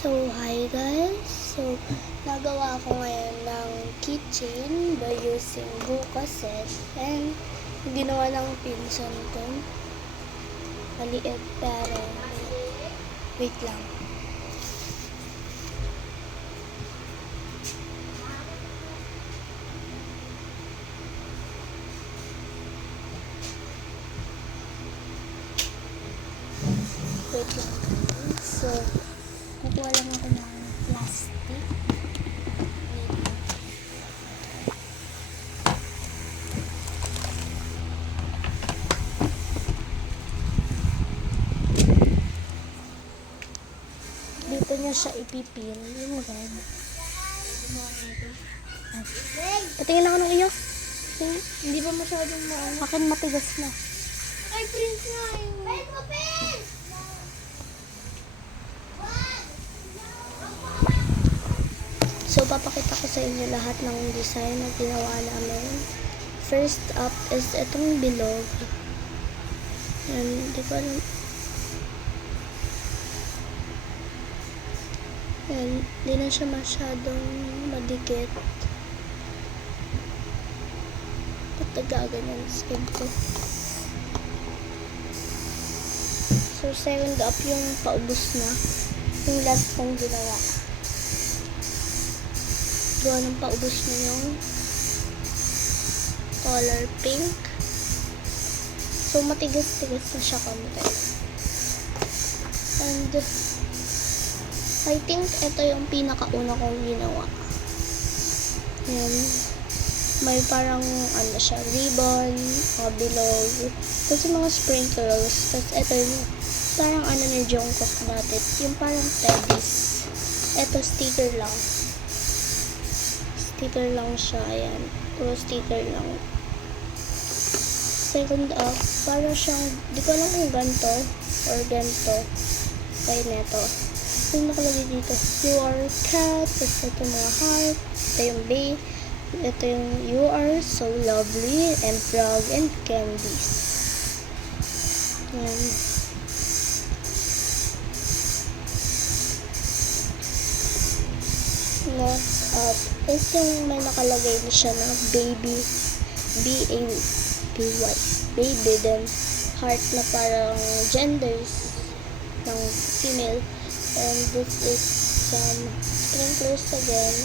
So, hi guys! So, nagawa ko ngayon ng keychain by using buko set and ginawa ng pinsan ko. Maliit pero wait lang. Wait lang. So, kukuha lang ako ng plastic. Dito niya siya ipipil. Yung red. Patingin ako ng iyo. Hindi ba masyadong maano? Akin matigas na. Ay, Prince nga yun. So, papakita ko sa inyo lahat ng design na ginawa namin. First up is itong bilog. Yan, di ko alam. Yan, di na siya masyadong madikit. At nagaganyan skin ko. So, second up yung paubos na. Yung last kong ginawa. Gawa ng paubos na yung color pink. So, matigas-tigas na siya konti. And, I think ito yung pinakauna kong ginawa. Yan. May parang, ano siya, ribbon, bilog. Tapos yung mga sprinkles. Tapos ito yung parang ano ni Jungkook natin. Yung parang teddies. Ito, sticker lang. Sticker lang siya, ayan. Puro sticker lang. Second up, para siyang, di ko alam kung ganito or ganito. Kaya neto. Yung nakalagay dito, you are cat, tapos ito mga heart, ito yung bay, ito yung you are so lovely, and frog, and candies. Ayan. Next up is yung may nakalagay na siya na baby, B-A-B-Y, baby, then heart na parang genders ng female, and this is some sprinklers again.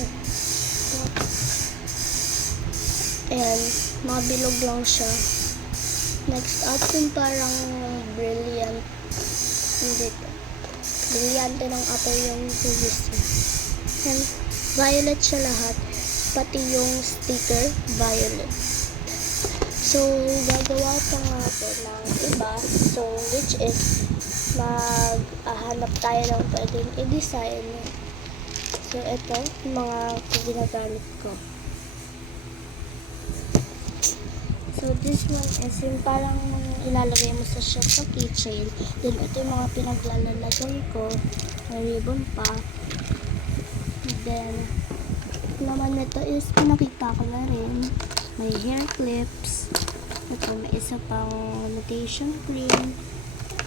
Ayan, mga bilog lang siya. Next up yung parang brilliant, hindi to, brilyante ng apple yung previous one. And violet siya lahat, pati yung sticker violet. So, gagawa pa nga ako ng iba. So, which is maghahanap tayo ng pwedeng i-design. So, ito, mga ginagamit ko. So, this one is yung parang ilalagay mo siya sa keychain. Then, ito yung mga pinaglalagay ko. May ribbon pa. Then, naman nito is pinakita ko na rin. May hair clips. Ito, may isa pang imitation cream.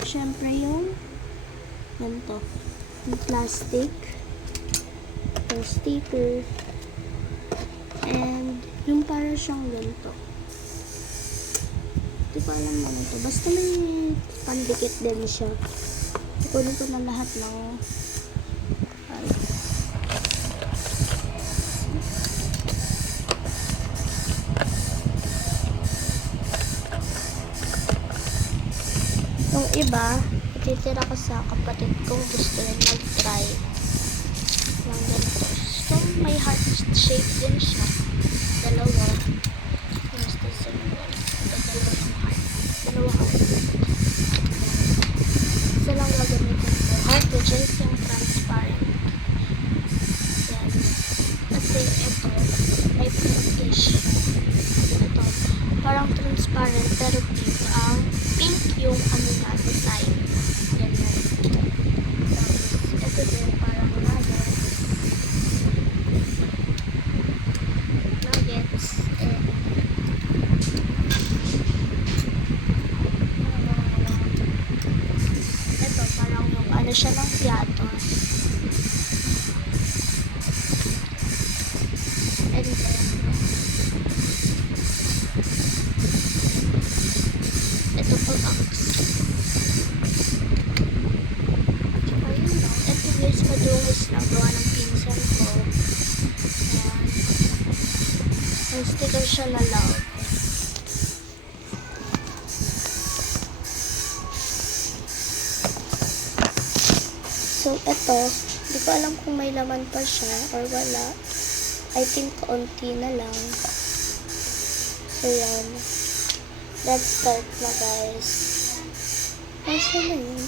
Siyempre yung ganito. Yung plastic. Yung sticker. And, yung para siyang ganito. Hindi ko alam naman ito. Basta may pandikit din siya. Ikunin ko na lahat ng yung iba, ititira ko sa kapatid kong gusto rin mag-try ng ganito. So, may heart shape din siya. Dalawa. Gusto sa dalawang heart. Dalawa heart. Isa lang gagamitin ko. Heart, which is yung transparent. Yan. Kasi ito, may pinkish. Ito, parang transparent pero pink. Pink yung ano na design. Ganyan. Tapos, ito din parang nuggets. Ito parang yung ano siya ng piatos. And then, ito pang axe. Tsaka yun lang. Ito guys, madungis lang gawa ng pinsan ko. Ayan. May sticker siya na love. So, ito, di ko alam kung may laman pa siya or wala. I think kaunti na lang. So, yan. Let's start na, guys. Asa na yun?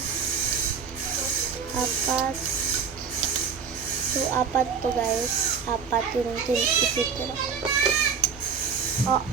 Apat. So, apat to, guys. Apat yung tinitira ko. Oh.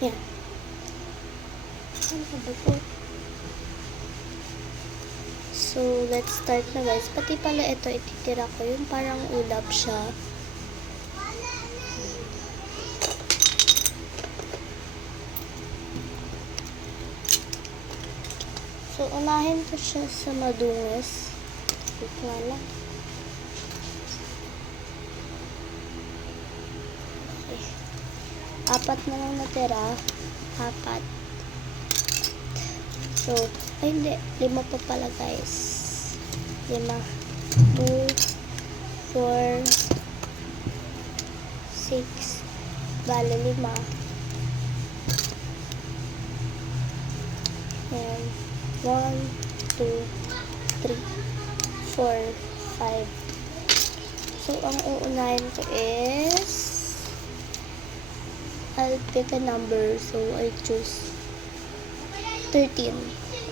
Yan. Ano ba po? So, let's start na, guys. Pati pala ito, ititira ko. Yung parang ulap siya. So, unahin ko siya sa madungis. Wait nga lang. Okay. Apat na lang natira. Apat. So, ay hindi. 5 pa pala, guys. 5. 2, 4, 6. Bale, 5. Ayan. 1, 2, 3, 4, 5. So, ang uunahin ko is I'll pick a number. So, I choose 13.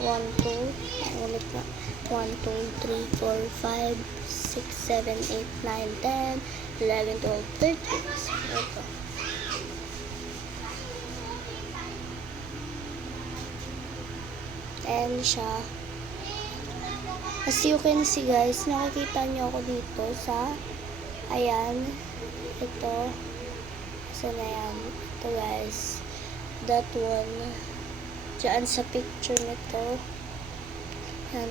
1, 2, ulit na. 1, 2, 3, 4, 5, 6, 7, 8, 9, 10, 11, 12, 13. So, ito. And siya. As you can see, guys, nakikita nyo ako dito sa, ayan, ito. So, na yan. Ito, guys. That one. Diyan sa picture nito. Yan.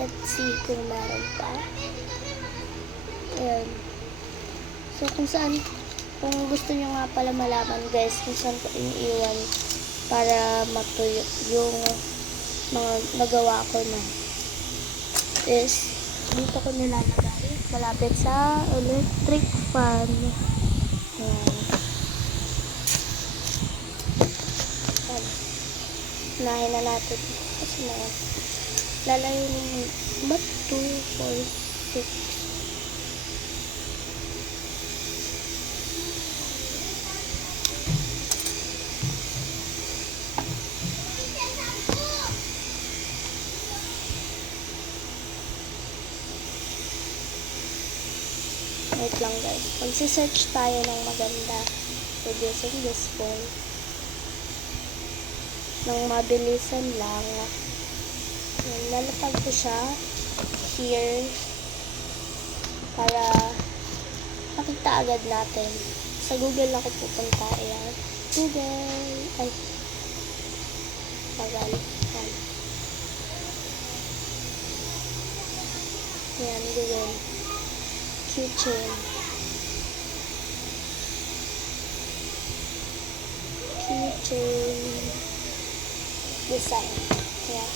Let's see kung meron pa. Ayan. So, kung gusto nyo nga pala malaman, guys, kung saan ko iniiwan para matuyo yung mga nagawa ko na is dito ko nilalagay malapit sa electric fan. Ayan. Unahin na natin. Kasi na yan. Lalayo ng 2, 4, 6. Wait lang, guys. Magsisearch tayo ng maganda using this phone. Nang mabilisan lang. Lalapag ko siya here para makita agad natin. Sa Google ako pupunta. Ayan. Google. Ay. Tagal. Ayan. Ayan, Google. Keychain. Keychain. Design. Ayan.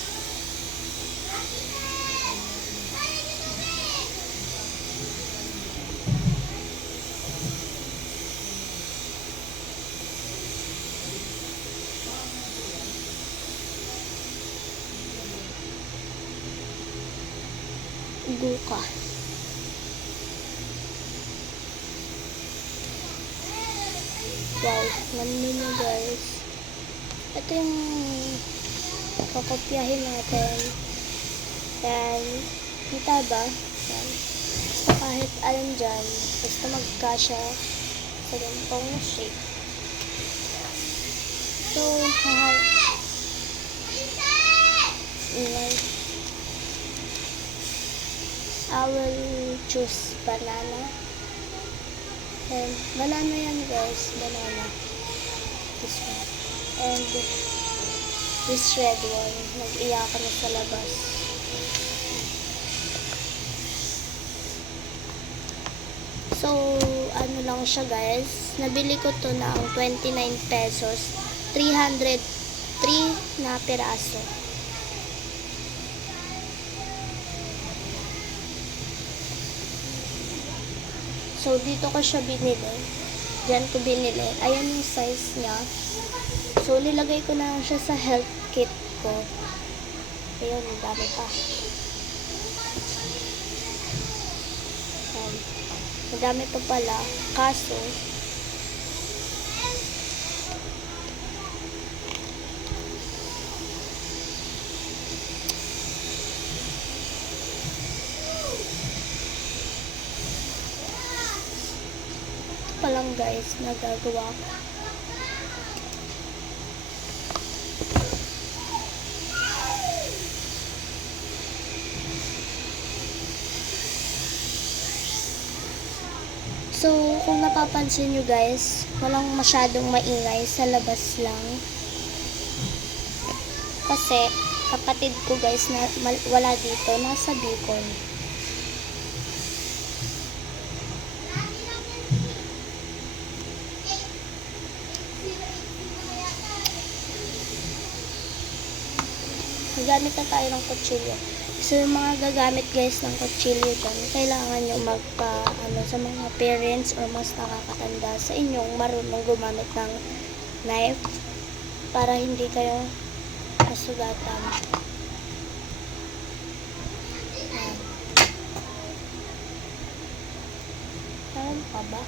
Buka. Wow, namin nyo guys. Ito yung kakopyahin natin. Yan. Kita ba? Yan. Basta kahit alin dyan, basta magkasya sa ganitong shape. So, I will choose banana. And banana yan guys, banana. This one. And this red one, nag-iyakan na sa labas. So, ano lang siya guys, nabili ko to ng 29 pesos, 303 na piraso. So, dito ko siya binili. Diyan ko binili. Ayan yung size niya. So, nilagay ko na lang siya sa health kit ko. Ayun, dami pa. Ayan. Madami pa pala. Kaso, pa lang guys, nagagawa ko. So, kung napapansin nyo guys, walang masyadong maingay, sa labas lang. Kasi, kapatid ko guys na wala dito, nasa Bicol. Gagamit na tayo ng kutsilyo. So, yung mga gagamit guys ng kutsilyo dyan, kailangan nyo sa mga parents or mas nakakatanda sa inyong marunong gumamit ng knife para hindi kayo masugatan. Ayan. Ayan pa ba?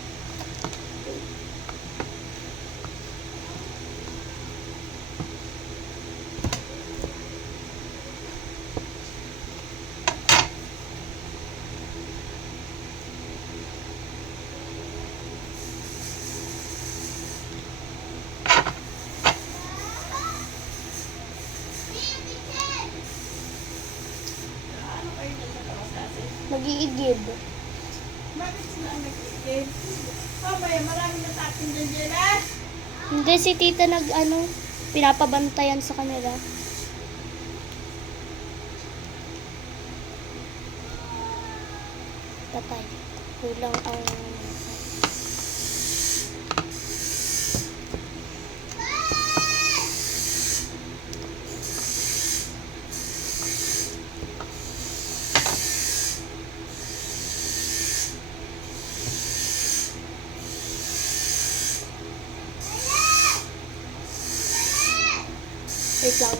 Nag-iigib. Bakit sila nag-iigib? Mamaya, marami na tatin dyan dyan, ah! Hindi, si tita pinapabantayan sa kanila. Patay. Kulang ang wait lang.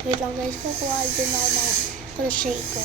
Wait lang guys, kukuha din ako ng crochet ko.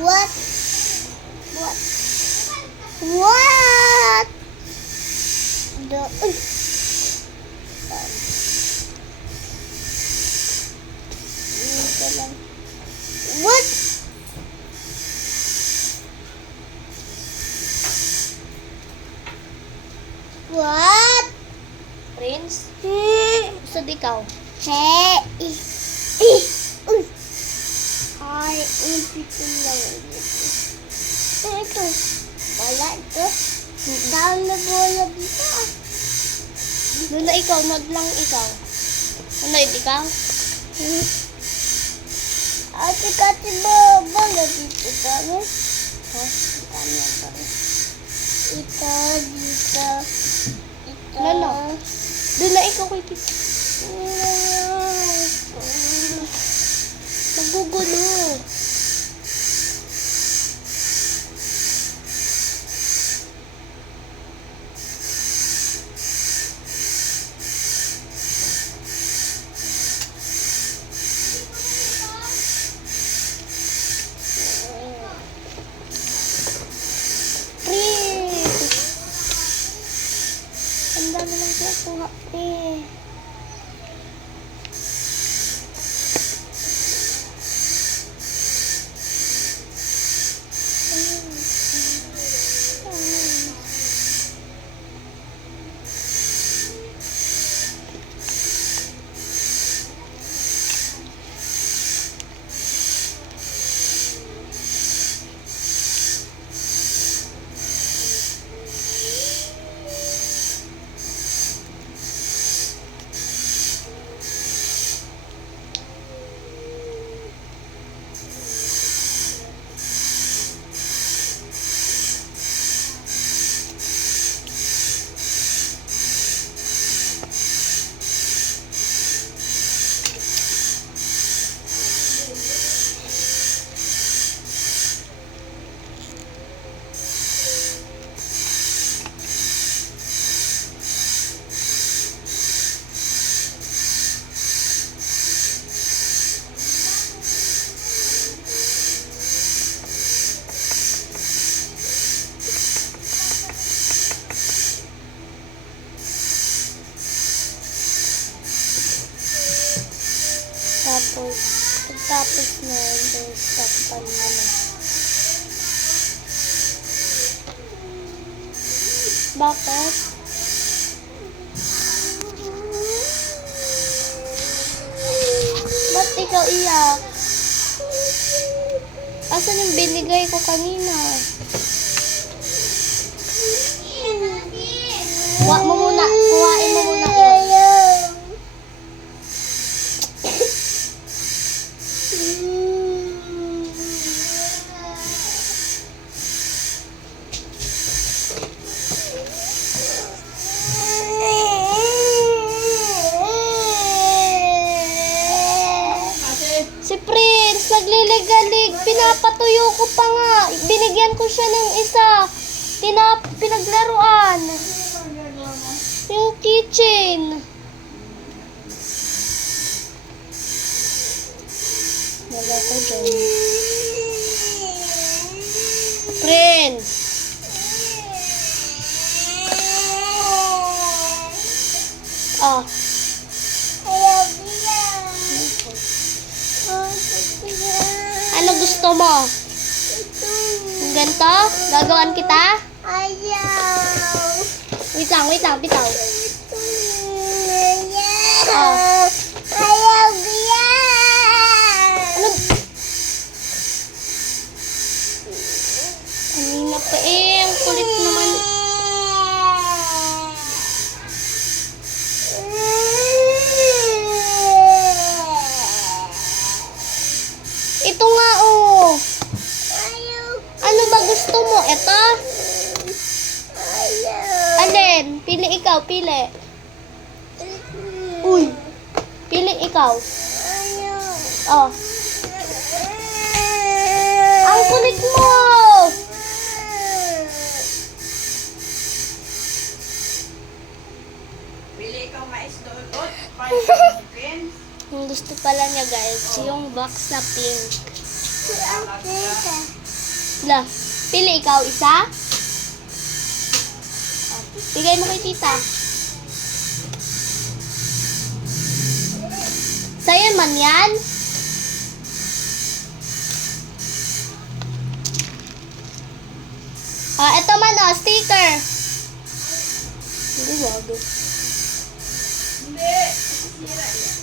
What? What? What? The What? What? Prince? Gusto ikaw? Hey! Ay, dito lang. Ito. Wala ito. Dahil na bola dito. Doon na ikaw, mag lang ikaw. Ano yun, ikaw? Ate kasi ba bola dito kami? Ha? Kami ang kami. Ito, dito. Ito. Lolo. Doon na ikaw kay tita. Magugulo. Ang dami lang nakuha eh. Tapos na yun, guys, takpan mo na. Bakit? Ba't ikaw iyak? Asan yung binigay ko kanina? Kuhain mo muna yun. pinapatuyo ko pa nga. Binigyan ko siya ng isa. Pinaglaruan. Ano magagawa mo? Yung kitchen. Wala ko dyan. Friends. Oh. Ano gusto mo? Yung ganito? Gagawin kita? Ayaw. Wait lang, bitaw. Ayaw. Ayaw yan. Ano? Kanina pa eh, ang kulit naman. Ito nga oh. Ayaw. Ano ba gusto mo? Ito? Ayaw. Alin? Pili ikaw, pili. Uy. Pili ikaw. Ayaw. Oh. Ang kulit mo. Pili ikaw mais doon. Pins. Yung gusto pala niya guys, yung box na pink. La, pili ikaw isa. Oh, bigay mo kay tita. Sa'yo man yan. Ah, eto man oh, sticker. Hindi wag. Hindi. Sira yan.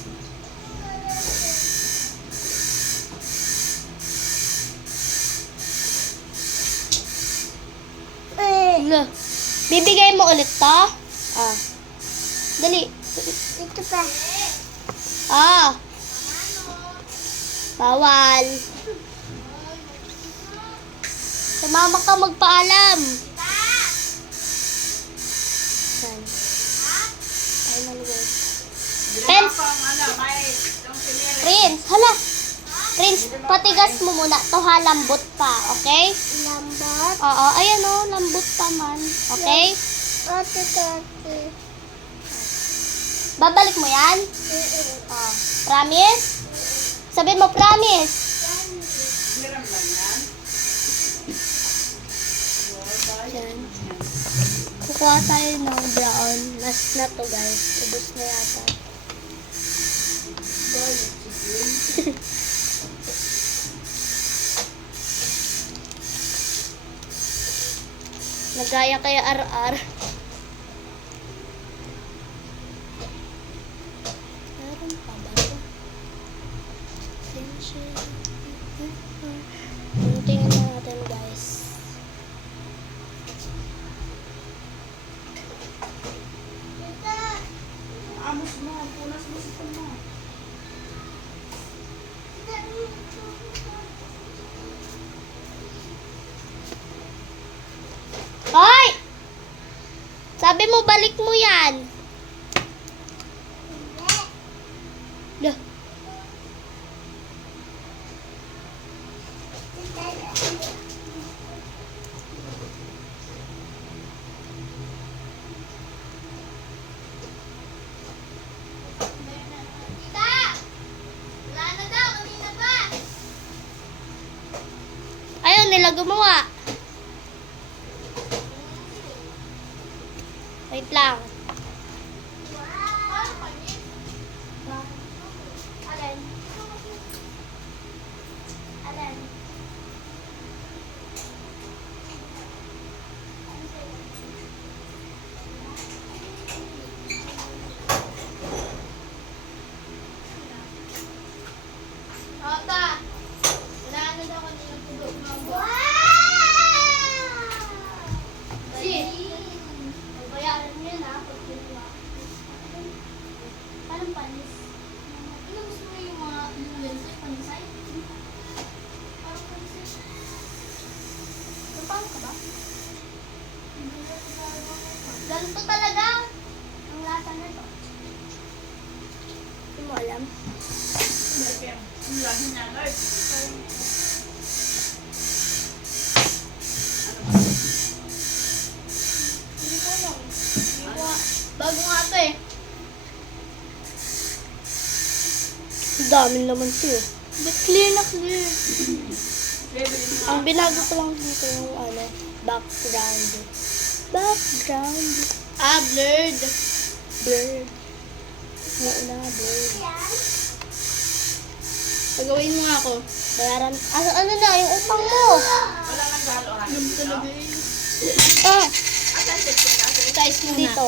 La, bibigay mo ulit to? Ah. Dali. Ito pa. Ah. Bawal. Sa mama ka magpaalam. Saan? Ay, maluwag. Pens. Mais. Itong sinira. Prince, hala. Prince, patigas mo muna. To ha, lambot pa. Okay? Lambot. Oo, ayan o. Lambot pa man. Okay? Ote, ote. Babalik mo yan? Oh. Promise? Sabihin mo, promise. Hiram lang yan. Yan. Kukuha tayo ng brown. Last na to guys. Ubus na yata. Nagaya kaya RR. Meron pa ba ito? Tingnan na natin guys. Amos mo. Punas mo sa mo. Hoy! Sabi mo balik mo yan. Dah. Ayaw nila gumawa. Wait lang. Alin? Alin? Ota! Wala na daw kanina pudo. Kasi, bayaran mo yan ha, pag ginawa. Parang panis. Ano gusto mo yung mga influencer, panisay? Parang panisay. Napang ka ba? Ganito talaga ang lasa na to. Hindi mo alam. Ang lahi niya, Lord. dami naman siya. But clear na clear. Ang binago ko lang dito yung ano, background. Background. Ah, blurred. Blurred. Oo na, blurred. Pagawin mo nga ako. Bayaran. Ano na, yung upang mo? Wala nang galo ha. Alam talaga eh. Ah, Size mo na. dito.